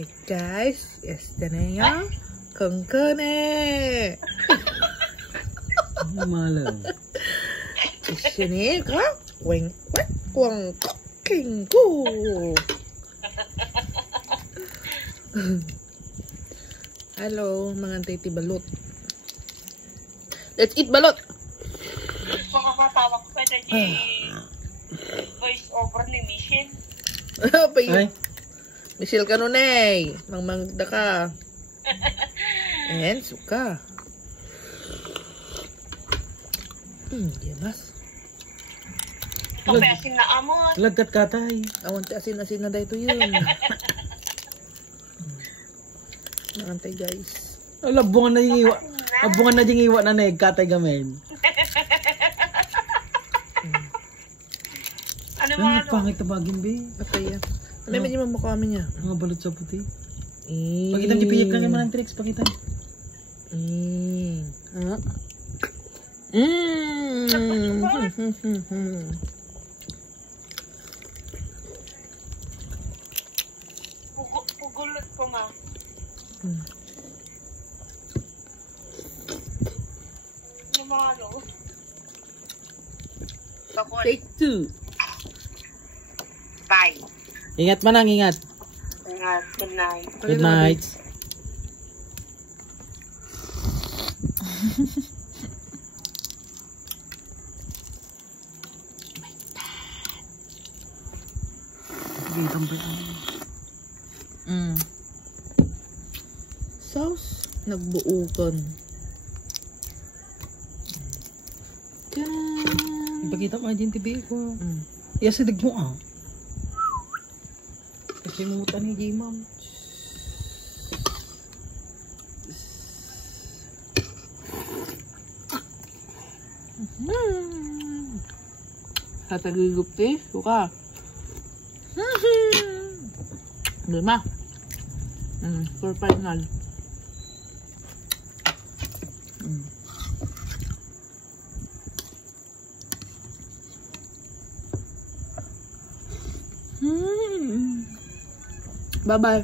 Okay guys, este na yung kengkene. Malam. Sini ka, weng weng king ko. Hello, mga titi balot. Let's eat balot. Makakatawag ko na voice over ni Michelle. Ay. Michelle ka nun eh. Mangmangda ka. And suka. Dimas. Kape asin na amon. Lagkat katay. Awan ti asin-asin na dahito yun. Nakantay guys. Labungan na yung iwa. Labungan na yung iwa na neg. Katay gamen. Ano Ano mga ano? pangit na bagin be? Atay yan. May medyo mamukha kami niya. Mga balot sa puti. Eh. Pakitam di piyak lang naman ang tricks. Pakitam. Pugulot ko nga. Ano mga ano? Take 2. Bye. Ingat manang, ingat. Ingat. Good night. Good night. Sauce nagbuukan. Ipakita mo din tibi ko. Iya sidig mo ah. Kasi mumutan ni Jimam. Tatagigup ti, suka. Lima. For final. Bye-bye.